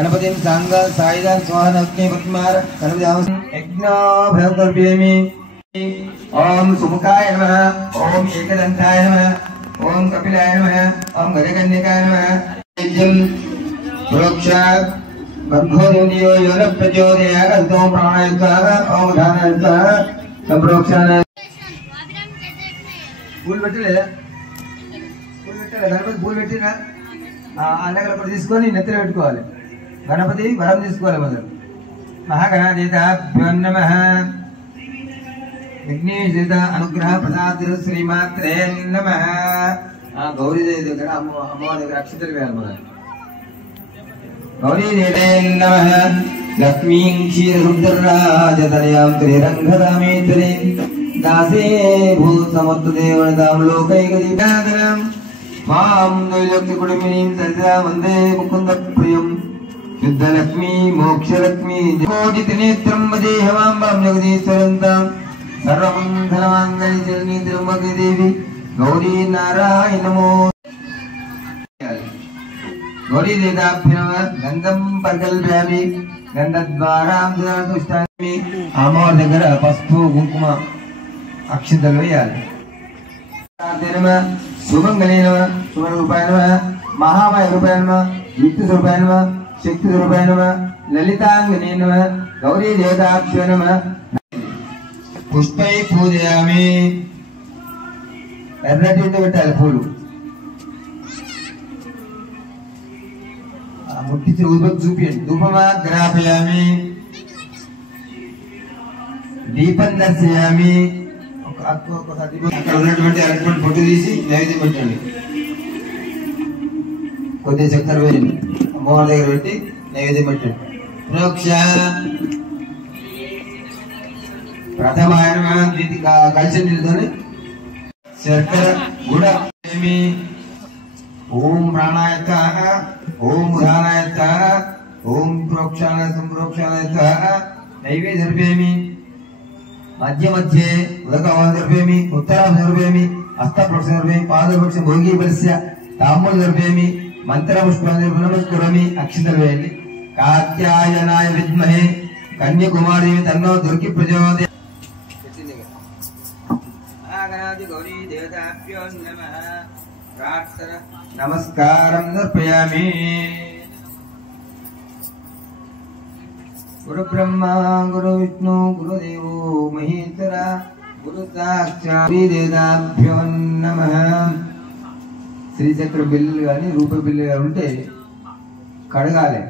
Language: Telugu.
गणपतिं सांगा साईदान स्वाहा अग्नि पद्मार गणपति यज्ञ भयकर्पयामि। ओम सुमुखाय नमः, ओम एकदंताय नमः, ओम कपिलाय नमः, ओम गजकन्यकाय नमः। प्रोक्षात् बर्भोदियो योन प्रचोदयात् ओम प्राणायाम ओम ध्यानायाम संप्रोक्षाण। फूल పెట్టలేదా? फूल పెట్టాలి గణపతి फूल పెట్టినా అన్నగలపడి తీసుకొని నెత్తిన పెట్టుకోవాలి। గణపతి వరం తీసుకోవాలి మొదలు। మహాగణాధిపతాభ్యో నమః। విఘ్నేశ్వర అనుగ్రహ ప్రసాద శ్రీమాత్రే నమః। గౌరీదేవి దగ్గర అమ్మవారి దగ్గర అక్షతలు వేయాలి మనం। गौरीदेवे नमः। लक्ष्मीं क्षीरसमुद्रराजतनयां त्रिरङ्गदामेतरे दासे भूतसमुद्रदेवतां लोकैकदीपादनं मां दैलक्ष्यकुटुम्बिनीं सदा वन्दे मुकुन्दप्रियं। शुद्धलक्ष्मी मोक्षलक्ष्मी कोटित्रिनेत्रं वदेहमाम्बां जगदीश्वरन्तां सर्वमङ्गलमाङ्गल्ये त्र्यम्बके देवी गौरी नारायण नमो। गौरी देवताभ्यो गंधं परिकल्पयामि। गंधद्वारां तुष्टामि। अम्मवाరి దగ్గర పసుపు కుంకుమ అక్షంతలు వేయాలి। శుభంగళే నమః, శుభరూపాయ నమః, మహామాయ రూపాయ నమః, యుక్తి స్వరూపాయ నమః, శక్తి స్వరూపాయ నమః, లలితాంగినే నమః, గౌరీ దేవతాభ్యో నమః। పుష్పై పూజయామి। ఎర్రటితో పెట్టాలి పూలు। ముట్టించి ఊదుబత్తి చూపియండి। ధూపమాగ్రాపయామి, దీపం దర్శయామి। అక్కడ ఉన్నటువంటి అరటిపండు పొట్టు తీసి నైవేద్యం పెట్టండి। కొద్దిగా చక్కెర వేయండి, అమ్మవారి దగ్గర పెట్టి నైవేద్యం పెట్టండి। ప్రోక్ష ప్రథమాయ కలిసి నిలుదని శర్కర గుడ। ओम प्राणायाम ओम उदानायाम ओम प्रोक्षाणाय संप्रोक्षाणाय नैवेद्य अर्पयामि। मध्य मध्ये उदकवान् अर्पयामि, उत्तरां अर्पयामि, हस्तप्रोक्षणं अर्पयामि, पादप्रोक्षणं भोगीफलस्य ताम्बूलं अर्पयामि। मंत्रपुष्पाणि नमस्करोमि। अक्षतल वेयंడి। कात्यायनाय विद्महे कन्याकुमारी तन्नो दुर्गी प्रचोदयात्। आगणादि गौरी देवताभ्यो नमः। प्रार्थना नमस्कारं समर्पयामि। गुरु ब्रह्मा गुरु विष्णु गुरुदेवो महेश्वरा गुरु साक्षात् देवताभ्यो नमः। శ్రీచక్ర బిల్లు కానీ రూపాయి బిల్లు ఉంటే కడగాలి।